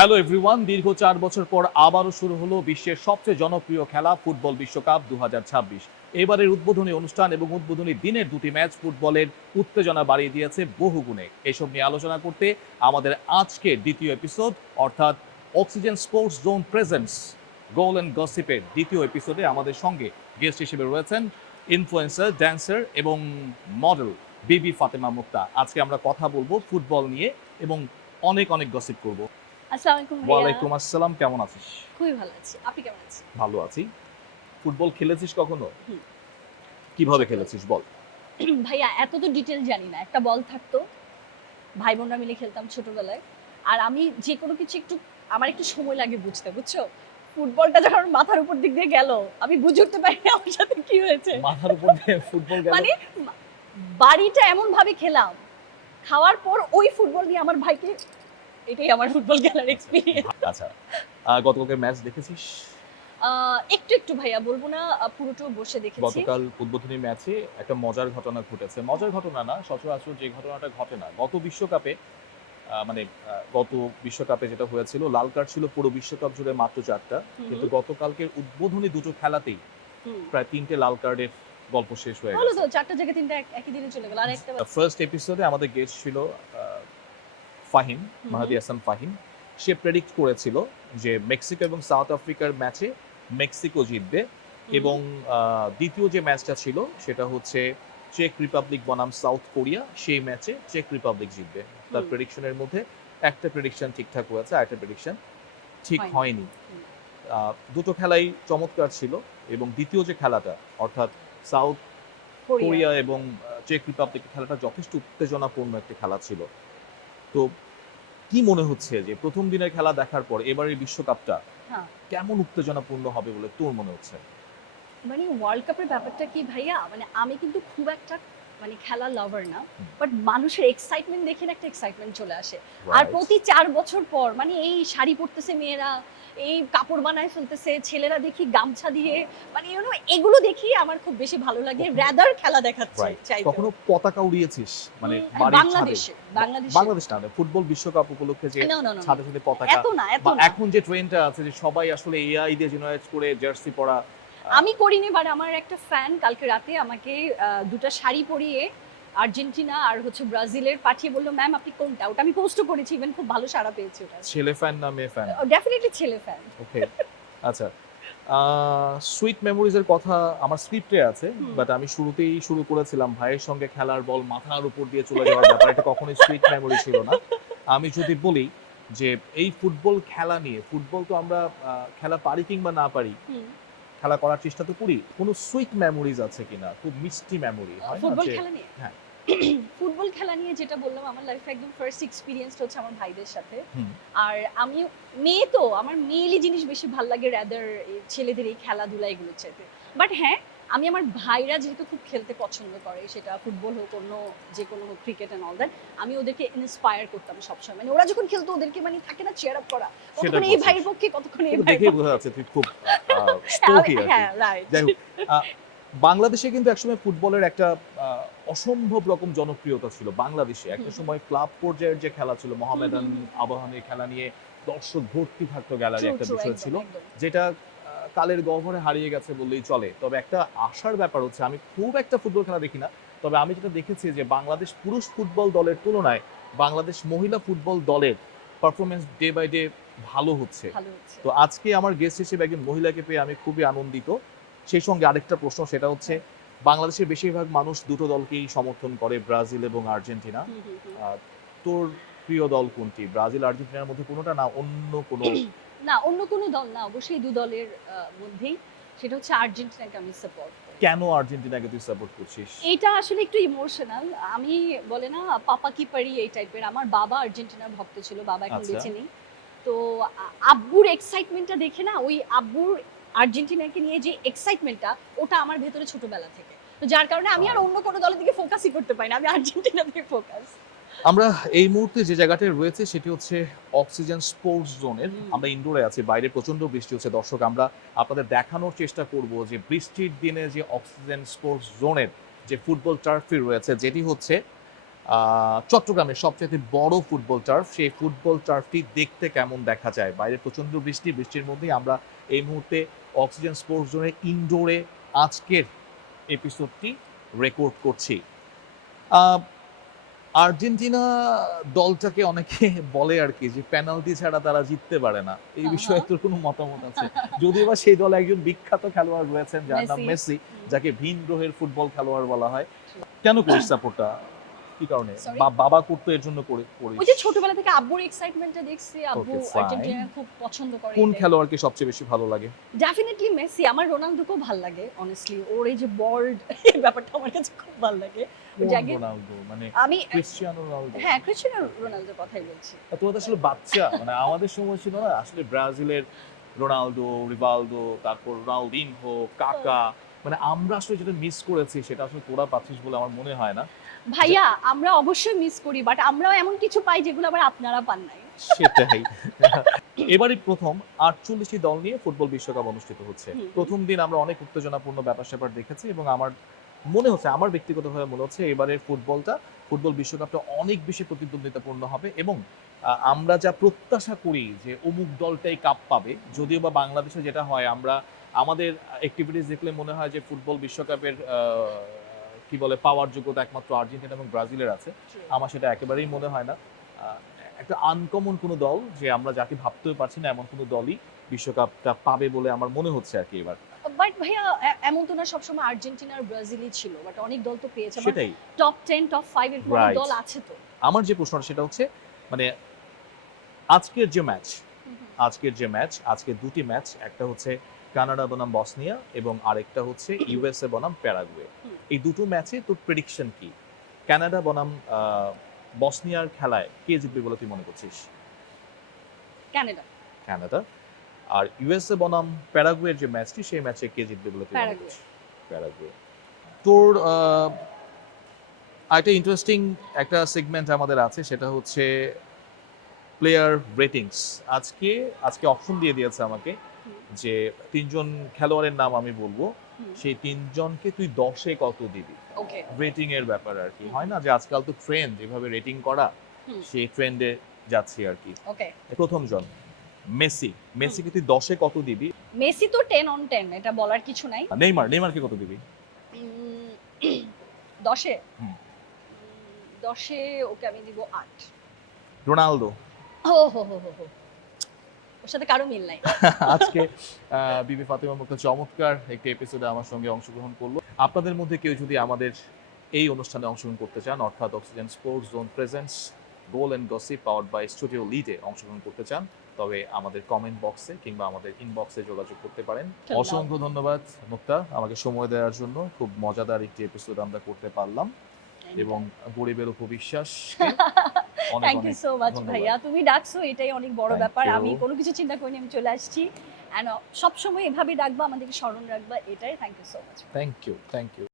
Hello everyone, দীর্ঘ 4 বছর পর আবারও শুরু হলো বিশ্বের সবচেয়ে জনপ্রিয় খেলা ফুটবল বিশ্বকাপ 2026। এবারের উদ্বোধনী অনুষ্ঠান এবং উদ্বোধনী দিনের দুটি ম্যাচ ফুটবলের উত্তেজনা বাড়িয়ে দিয়েছে বহুগুণে। এসব নিয়ে আলোচনা করতে আমাদের আজকে দ্বিতীয় এপিসোড অর্থাৎ oxygen sports zone presents goal and গসিপের দ্বিতীয় এপিসোডে আমাদের সঙ্গে গেস্ট হিসেবে রয়েছেন ইনফ্লুয়েন্সার, ড্যান্সার এবং মডেল বিবি ফাতেমা মুক্তা। আজকে আমরা কথা বলবো ফুটবল নিয়ে এবং অনেক অনেক গসিপ করব। আসসালামু আলাইকুম ভাইয়া। ওয়ালাইকুম আসসালাম, কেমন আছিস? খুবই ভালো আছি। আপনি কেমন আছেন? ভালো আছি। ফুটবল খেলেছিস কখনো? হুম। কিভাবে খেলেছিস বল? ভাইয়া এত তো ডিটেইল জানি না। একটা বল থাকতো। ভাই বোনরা মিলে খেলতাম ছোটবেলায়। আর আমি যে কোনো কিছু আমার একটু সময় লাগে বুঝতে, বুঝছো? ফুটবলটা যখন আমার মাথার উপর দিক দিয়ে গেল, আমি বুঝে উঠতে পারিনি আমার সাথে কি হয়েছে। মাথার উপর দিয়ে ফুটবল গেল? মানে মা বাড়িটা এমন ভাবে খেলাম, খাওয়ার পর ওই ফুটবল দিয়ে আমার ভাইকে এটাই আমার ফুটবল খেলার এক্সপেরিয়েন্স। আচ্ছা। গতকালকে ম্যাচ দেখেছিস? একটু ভাইয়া বলব না পুরোটা বসে দেখেছি। গতকাল উদ্বোধনী ম্যাচে একটা মজার ঘটনা ঘটেছে। মজার ঘটনা না, সচরাচর যে ঘটনাটা ঘটে না। গত বিশ্বকাপে যেটা হয়েছিল, লাল কার্ড ছিল পুরো বিশ্বকাপ জুড়ে মাত্র 4টা। কিন্তু গতকালকের উদ্বোধনী দুটো খেলাতেই প্রায় 3টে লাল কার্ডের গল্প শেষ হয়ে হলো গেছে। তো 4টা জায়গায় 3টা একই দিনে চলে গেল। আর একটা ফার্স্ট এপিসোডে আমাদের গেস্ট ছিল ফাহিম, মাহাদি হাসান ফাহিম। সে প্রেডিক্ট করেছিল যে মেক্সিকো এবং সাউথ আফ্রিকার ম্যাচে মেক্সিকো জিতবে এবং দ্বিতীয় যে ম্যাচটা ছিল সেটা হচ্ছে চেক রিপাবলিক বনাম সাউথ কোরিয়া, সেই ম্যাচে চেক রিপাবলিক জিতবে। তার প্রেডিকশনের মধ্যে একটা প্রেডিকশন ঠিকঠাক হয়েছে, আরেকটা প্রেডিকশন ঠিক হয়নি। দুটো খেলাই চমৎকার ছিল এবং দ্বিতীয় যে খেলাটা অর্থাৎ সাউথ কোরিয়া এবং চেক রিপাবলিকের খেলাটা যথেষ্ট উত্তেজনাপূর্ণ একটি খেলা ছিল। তো কি মনে হচ্ছে যে প্রথম দিনের খেলা দেখার পর এবারের বিশ্বকাপটা কেমন উত্তেজনাপূর্ণ হবে বলে তোর মনে হচ্ছে? মানে ওয়ার্ল্ড কাপের ব্যাপারটা কি ভাইয়া, মানে আমি কিন্তু খুব একটা মানে খেলা লাভার না, বাট মানুষের এক্সাইটমেন্ট দেখে না একটা এক্সাইটমেন্ট চলে আসে। আর প্রতি 4 বছর পর মানে এই শাড়ি পরতেছে মেয়েরা, এই কাপড় বানায় ফেলতেছে ছেলেরা, দেখি গামছা দিয়ে, মানে এগুলো দেখি আমার খুব বেশি ভালো লাগে। রাদার খেলা দেখাচ্ছে চাই। কখনো পতাকা উড়িয়েছিস মানে বাড়ির ছাদে? বাংলাদেশ না, ফুটবল বিশ্বকাপ উপলক্ষে যে ছাদে ছাদে পতাকা, এত না। এখন যে ট্রেন্ডটা আছে যে সবাই আসলে এআই দিয়ে জেনারেট করে জার্সি পরা। আমি করিনি, বাট আমার একটা ফ্যান কালকে রাতে আমাকে দুটো শাড়ি পরিয়ে আর্জেন্টিনা আর ব্রাজিলের পাঠিয়ে বললো, ম্যাম আপনি কোনটা? ওটা আমি পোস্টও করেছি, ইভেন খুব ভালো সাড়া পেয়েছি ওটা। ছেলে ফ্যান না মেয়ে ফ্যান? ডেফিনেটলি ছেলে ফ্যান। ওকে, আচ্ছা। সুইট মেমোরিজ এর কথা আমার স্ক্রিপ্টে আছে, বাট আমি শুরুতেই শুরু করেছিলাম ভাইয়ের সঙ্গে খেলার বল মাথার উপর দিয়ে চলে যাওয়ার ব্যাপার। এটা কখনোই সুইট মেমোরি ছিল না। আমি যদি বলি যে এই ফুটবল খেলা নিয়ে, ফুটবল তো আমরা খেলা পারি কিংবা না পারি, খেলা করার চেষ্টা তো করি। কোনো সুইট মেমোরিজ আছে কিনা? খুব মিষ্টি মেমোরি হয় না ফুটবল যে? খেলা নিয়ে? হ্যাঁ। ফুটবল খেলা নিয়ে যেটা বললাম, আমার লাইফে একদম ফার্স্ট এক্সপেরিয়েন্স হচ্ছে আমার ভাইদের সাথে। আর আমি মেয়ে তো, আমার মেয়েলি জিনিস বেশি ভালো লাগে রাদার ছেলেদের এই খেলাধুলা এগুলোর চাইতে। বাট হ্যাঁ, আমি আমার ভাইরা যেহেতু খুব খেলতে পছন্দ করে, সেটা ফুটবল হোক, অন্য যে কোনো হোক, ক্রিকেট এন্ড অল দ্যাট, আমি ওদেরকে ইন্সপায়ার করতাম সবসময়। মানে ওরা যখন খেলতো ওদেরকে মানে থাকে না চিয়ার আপ করা, কতক্ষণ এই ভাইয়ের পক্ষে, কতক্ষণ এই ভাইয়ের দেখেই বোঝা যাচ্ছে তুই খুব স্পোর্টি আর কি। হ্যাঁ, রাইট। যাই হোক, বাংলাদেশে কিন্তু একসময় ফুটবলের একটা অসম্ভব রকম জনপ্রিয়তা ছিল বাংলাদেশে। একটা সময় ক্লাব পর্যায়ের যে খেলা ছিল, মোহামেডান আবাহনীর খেলা নিয়ে দর্শক ভর্তি থাকতো, গ্যালারি একটা বিষয় ছিল, যেটা কালের গহ্বরে হারিয়ে গেছে বললেই চলে। তবে একটা আশার ব্যাপার হচ্ছে, আমি খুব একটা ফুটবল খেলা দেখি না, তবে আমি যেটা দেখেছি যে বাংলাদেশ পুরুষ ফুটবল দলের তুলনায় বাংলাদেশ মহিলা ফুটবল দলের পারফরমেন্স ডে বাই ডে ভালো হচ্ছে। তো আজকে আমার গেস্ট হিসেবে একজন মহিলাকে পেয়ে আমি খুবই আনন্দিত। সেই সঙ্গে আরেকটা প্রশ্ন, সেটা হচ্ছে বাংলাদেশের বেশিরভাগ মানুষ দুটো দলকেই সমর্থন করে, ব্রাজিল এবং আর্জেন্টিনা। তোর প্রিয় দল কোনটি? ব্রাজিল আর্জেন্টিনার মধ্যে কোনোটা, না অন্য কোনো? না, অন্য কোনো দল না, অবশ্যই দু দলের মধ্যেই। সেটা হচ্ছে আর্জেন্টিনাকে আমি সাপোর্ট করি। কেন আর্জেন্টিনাকে তুই সাপোর্ট করছিস? এটা আসলে একটু ইমোশনাল। আমি বলে না পাপা কি পারি এই টাইপের। আমার বাবা আর্জেন্টিনার ভক্ত ছিল, বাবা এখন বেঁচে নেই। তো আব্বুর এক্সাইটমেন্টটা দেখে না, ওই আব্বুর আর্জেন্টিনাকে নিয়ে যে এক্সাইটমেন্টটা, ওটা আমার ভেতরে ছোটবেলা থেকে। তো যার কারণে আমি আর অন্য কোনো দলের দিকে ফোকাসই করতে পারি না, আমি আর্জেন্টিনাতে ফোকাস। আমরা এই মুহূর্তে যে জায়গাটায় রয়েছে সেটি হচ্ছে অক্সিজেন স্পোর্টস জোনের। আমরা ইনডোরে আছি, বাইরে প্রচন্ড বৃষ্টি হচ্ছে। দর্শক, আমরা আপনাদের দেখানোর চেষ্টা করব যে বৃষ্টির দিনে যে অক্সিজেন স্পোর্টস জোনের যে ফুটবল টার্ফটি রয়েছে, যেটি হচ্ছে চট্টগ্রামের সবচেয়ে বড় ফুটবল টার্ফ, সেই ফুটবল টার্ফটি দেখতে কেমন দেখা যায়। বাইরে প্রচন্ড বৃষ্টি, বৃষ্টির মধ্যেই আমরা এই মুহূর্তে অক্সিজেন স্পোর্টস জোনের ইনডোরে আজকের এপিসোডটি রেকর্ড করছি। আহ, আর্জেন্টিনা দলটাকে অনেকে বলে আর কি যে পেনাল্টি ছাড়া তারা জিততে পারে না। এই বিষয়ে তোর কোনো মতামত আছে? যদিও বা সেই দলে একজন বিখ্যাত খেলোয়াড় রয়েছেন যার নাম মেসি, যাকে ভিন গ্রহের ফুটবল খেলোয়াড় বলা হয়। কেন করিস সাপোর্টটা? কি কারণে? Sorry? বাবা করতো এর জন্য করিস? ওই যে ছোটবেলা থেকে আব্বুর এক্সাইটমেন্টটা দেখছি, আব্বু Okay, fine. আর্জেন্টিনা খুব পছন্দ করে। কোন খেলোয়াড়কে সবচেয়ে বেশি ভালো লাগে? Definitely Messi. আমার রোনালদোকেও ভালো লাগে অনেস্টলি। ওর এই যে বল্ড এই ব্যাপারটা আমার কাছে খুব ভালো লাগে। কোন জাগে রোনালদো? মানে আমি ক্রিশ্চিয়ানো রোনালদো? হ্যাঁ, ক্রিস্টিয়ানো রোনালদোর কথাই বলছি। তোরা তো আসলে বাচ্চা, মানে আমাদের সময় ছিল না আসলে ব্রাজিলের রোনালদো, রিভালদো, তারপর রোনালদিনহো, কাকা, মানে আমরা আসলে যেটা মিস করেছি সেটা আসলে তোরা পাচ্ছিস বলে আমার মনে হয় না। ভাইয়া আমরা অবশ্যই মিস করি, বাট আমরাও এমন কিছু পাই যেগুলো আবার আপনারা পান নাই। সেটাই। এবারই প্রথম 48টি দল নিয়ে ফুটবল বিশ্বকাপ অনুষ্ঠিত হচ্ছে। হুম। প্রথম দিন আমরা অনেক উত্তেজনাপূর্ণ ব্যাপার-স্যাপার দেখেছি এবং আমার মনে হচ্ছে, আমার ব্যক্তিগতভাবে মনে হচ্ছে এবারের ফুটবল বিশ্বকাপটা অনেক বেশি প্রতিদ্বন্দ্বিতাপূর্ণ হবে এবং আমরা যা প্রত্যাশা করি যে অমুক দলটাই কাপ পাবে, যদিও বা বাংলাদেশে যেটা হয় আমরা আমাদের অ্যাক্টিভিটিস দেখলে মনে হয় যে ফুটবল বিশ্বকাপের কি বলে পাওয়ার যোগ্যতা একমাত্র আর্জেন্টিনা এবং ব্রাজিলের আছে। আমার সেটা একেবারেই মনে হয় না। আহ, একটা আনকমন কোনো দল যে আমরা যাকে ভাবতেও পারছি না এমন কোনো দলই বিশ্বকাপটা পাবে বলে আমার মনে হচ্ছে আর কি এবার। বাট ভাইয়া এমন তো না সবসময় আর্জেন্টিনা আর ব্রাজিলই ছিল, বাট অনেক দল তো পেয়েছে। সেটাই টপ 10 টপ 5 এর কোনো Right. দল আছে তো। আমার যে প্রশ্নটা সেটা হচ্ছে, মানে আজকের যে ম্যাচ আজকে দুটি ম্যাচ, একটা হচ্ছে কানাডা বনাম বসনিয়া এবং আরেকটা হচ্ছে ইউএসএ বনাম প্যারাগুয়ে। হুম। এই দুটো ম্যাচে তোর প্রেডিকশন কি? কানাডা বনাম বসনিয়ার খেলায় কে জিতবে বলে তুই মনে করছিস? কানাডা। কানাডা। আর ইউএসএ বনাম প্যারাগুয়ের যে ম্যাচটি, সেই ম্যাচে কে জিতবে বলে তুই মনে প্যারাগুয়ে। করছিস? প্যারাগুয়ে। তোর আরেকটা ইন্টারেস্টিং একটা সেগমেন্ট আমাদের আছে, সেটা হচ্ছে প্লেয়ার রেটিংস। আজকে অপশন দিয়ে দিয়েছে আমাকে হুম। যে তিনজন খেলোয়াড়ের নাম আমি বলবো, হুম। সেই তিনজনকে তুই 10-এ কত দিবি? ওকে। রেটিং এর ব্যাপার আর কি, হয় না যে আজকাল তো ট্রেন্ড এভাবে রেটিং করা, হুম। সেই ট্রেন্ডে যাচ্ছি আর কি। ওকে। প্রথম জন মেসিকে তুই 10-এ কত দিবি? মেসি তো 10 অন 10, এটা বলার কিছু নাই। নেইমারকে কত দিবি? 10 এ হুম। 10 এ ওকে আমি দিব 8। রোনালদো? ও হো হো হো হো। ওর সাথে কারো মিল নাই। আজকে বিবি ফাতেমা মুক্তা চমৎকার একটি এপিসোডে আমার সঙ্গে অংশগ্রহণ করলো। আপনাদের মধ্যে কেউ যদি আমাদের এই অনুষ্ঠানে অংশগ্রহণ করতে চান, অর্থাৎ oxygen sports zone presents goal and gossip powered by studio লিডে অংশগ্রহণ করতে চান, তবে আমাদের কমেন্ট বক্সে কিংবা আমাদের ইনবক্সে যোগাযোগ করতে পারেন। অসংখ্য ধন্যবাদ মুক্তা আমাকে সময় দেওয়ার জন্য। খুব মজাদার একটি এপিসোড আমরা করতে পারলাম এবং গরিবের উপবিশ্বাস অনেক থ্যাংক ইউ অনেক সো মাচ ধন্যবাদ। ভাইয়া, তুমি ডাকছো এটাই অনেক বড় Thank ব্যাপার। you. আমি কোনো কিছু চিন্তা করিনি, আমি চলে আসছি। এন্ড সবসময় এভাবে ডাকবা, আমাদেরকে স্মরণ রাখবা, এটাই। Thank you so much. Thank you.